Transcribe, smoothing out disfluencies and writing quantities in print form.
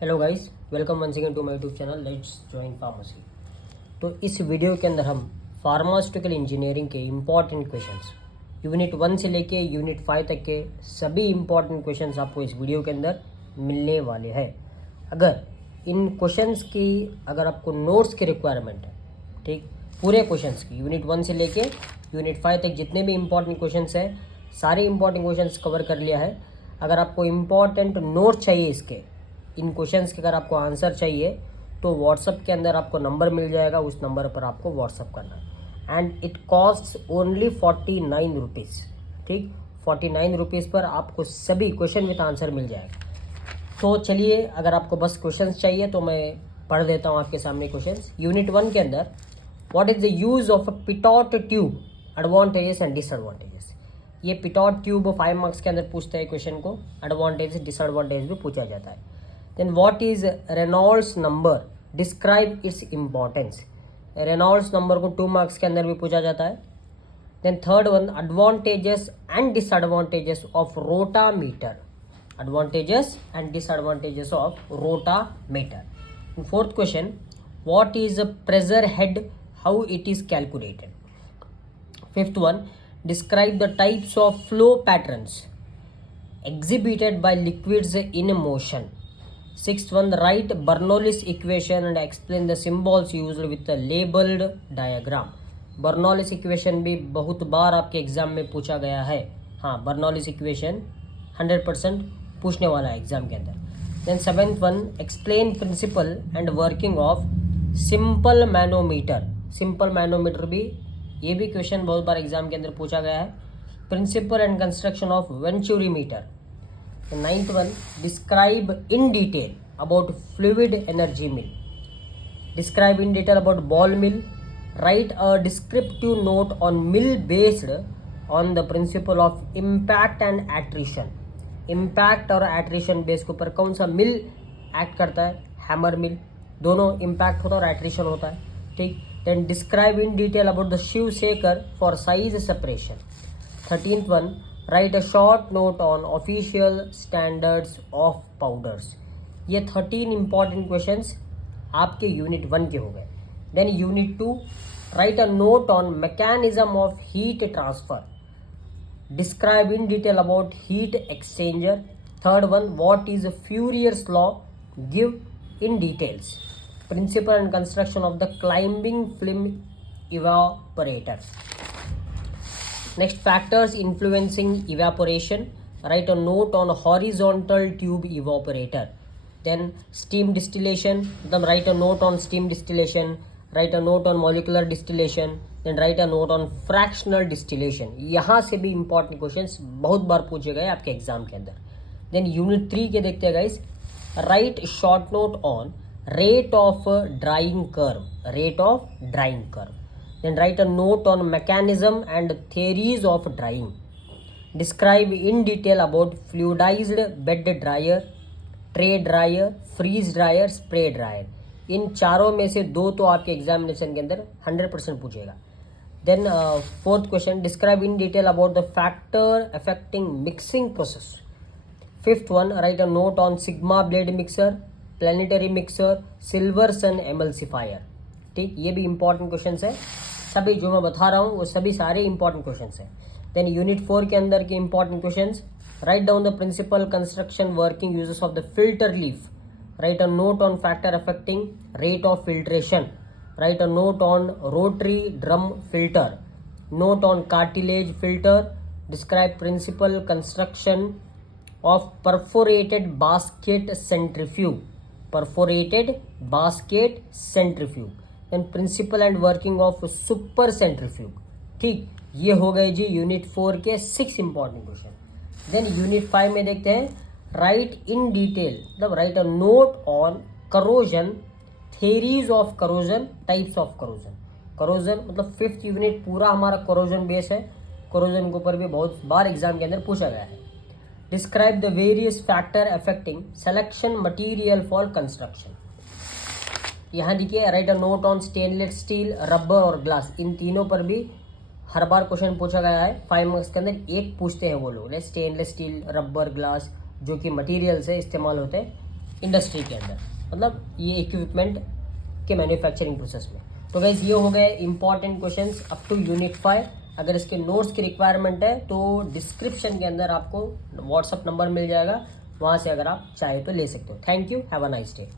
Hello guys, welcome once again to my YouTube channel let's join pharmacy. तो इस video के अंदर हम फार्मास्यूटिकल इंजीनियरिंग के इम्पॉर्टेंट क्वेश्चंस यूनिट 1 से लेके यूनिट 5 तक के सभी इम्पॉर्टेंट क्वेश्चंस आपको इस वीडियो के अंदर मिलने वाले हैं। अगर इन क्वेश्चंस की अगर आपको नोट्स की रिक्वायरमेंट है, ठीक, पूरे क्वेश्चंस की यूनिट 1 से लेके यूनिट 5 तक जितने भी इम्पॉर्टेंट क्वेश्चंस हैं, सारे इम्पॉर्टेंट क्वेश्चंस कवर कर लिया है। अगर आपको इम्पॉर्टेंट नोट चाहिए इसके, इन क्वेश्चंस के अगर आपको आंसर चाहिए तो व्हाट्सअप के अंदर आपको नंबर मिल जाएगा, उस नंबर पर आपको व्हाट्सअप करना है and it cost only 49 rupees. ठीक, 49 रुपीज़ पर आपको सभी क्वेश्चन विद आंसर मिल जाएगा। तो चलिए, अगर आपको बस क्वेश्चंस चाहिए तो मैं पढ़ देता हूँ आपके सामने क्वेश्चंस। यूनिट 1 के अंदर what is the use of a pitot tube, advantages and disadvantages. ये पिटॉट ट्यूब 5 मार्क्स के अंदर पूछते हैं क्वेश्चन को, एडवांटेज डिसएडवांटेज भी पूछा जाता है। Then what is Reynolds number? Describe its importance. Reynolds number को 2 मार्क्स के अंदर भी पूछा जाता है। Then third one, advantages and disadvantages of rotameter. Advantages and disadvantages of rotameter. And fourth question, what is a pressure head? How it is calculated? Fifth one, describe the types of flow patterns exhibited by liquids in motion. Sixth one, write Bernoulli's equation and explain the symbols used with the labeled diagram. Bernoulli's equation भी बहुत बार आपके exam में पूछा गया है। हाँ, Bernoulli's equation 100% पूछने वाला है एग्जाम के अंदर। Then seventh one, explain principle and working of simple manometer. Simple manometer भी, ये भी क्वेश्चन बहुत बार एग्जाम के अंदर पूछा गया है। Principle and construction of venturi meter. The ninth one, describe in detail about fluid energy mill. Describe in detail about ball mill. Write a descriptive note on mill based on the principle of impact and attrition. Impact और attrition base के ऊपर कौन सा मिल act करता है? Hammer mill. दोनों impact होता है और एट्रिशन होता है। ठीक, then describe in detail about the sieve shaker for size separation. 13th one, write a short note on official standards of powders. ये 13 important questions आपके यूनिट 1 के हो गए। Then unit 2, write a note on mechanism of heat transfer. Describe in detail about heat exchanger. Third one, what is Fourier's law? Give in details. Principle and construction of the climbing film evaporator. Next, factors influencing evaporation. Write a note on horizontal tube evaporator. Then steam distillation. Then write a note on steam distillation. Write a note on molecular distillation. Then write a note on fractional distillation. यहाँ से भी important questions बहुत बार पूछे गए आपके exam के अंदर। Then unit 3 के देखते हैं guys. Write short note on rate of drying curve. Rate of drying curve. Then write a note on mechanism and theories of drying. Describe in detail about fluidized bed dryer, tray dryer, freeze dryer, spray dryer. इन चारों में से 2 तो आपके examination के अंदर 100% पूछेगा। Then fourth question, describe in detail about the factor affecting mixing process. Fifth one, write a note on sigma blade mixer, planetary mixer, Silverson emulsifier. ठीक, ये भी इंपॉर्टेंट क्वेश्चन है। सभी जो मैं बता रहा हूँ वो सभी सारे इंपॉर्टेंट क्वेश्चंस हैं। देन यूनिट 4 के अंदर के important questions, right down the principle construction working uses of the filter leaf, right a note on factor affecting rate of filtration, right a note on rotary drum filter, note on cartilage filter, describe principle construction of perforated basket centrifuge, perforated basket centrifuge, then principle and working of super centrifuge. ठीक, ये हो गए जी unit 4 के 6 important question. Then unit 5 में देखते हैं, right in detail, मतलब right a note on corrosion, theories of corrosion, types of corrosion. Corrosion मतलब 5th यूनिट पूरा हमारा करोजन बेस है। करोजन के ऊपर भी बहुत बार एग्जाम के अंदर पूछा गया है। Describe the various factor affecting selection material for construction. यहाँ देखिए, right a note on stainless steel, rubber और ग्लास। इन तीनों पर भी हर बार क्वेश्चन पूछा गया है। 5 मार्क्स के अंदर एक पूछते हैं वो लोग, स्टेनलेस स्टील, रबर, ग्लास, जो कि मटेरियल से इस्तेमाल होते हैं। इंडस्ट्री के अंदर, मतलब ये इक्विपमेंट के मैन्युफैक्चरिंग प्रोसेस में। तो गाइस ये हो गए important questions up to unit 5। अगर इसके नोट्स की रिक्वायरमेंट है तो डिस्क्रिप्शन के अंदर आपको व्हाट्सअप नंबर मिल जाएगा, वहां से अगर आप चाहे तो ले सकते हो। Thank you, have a nice day.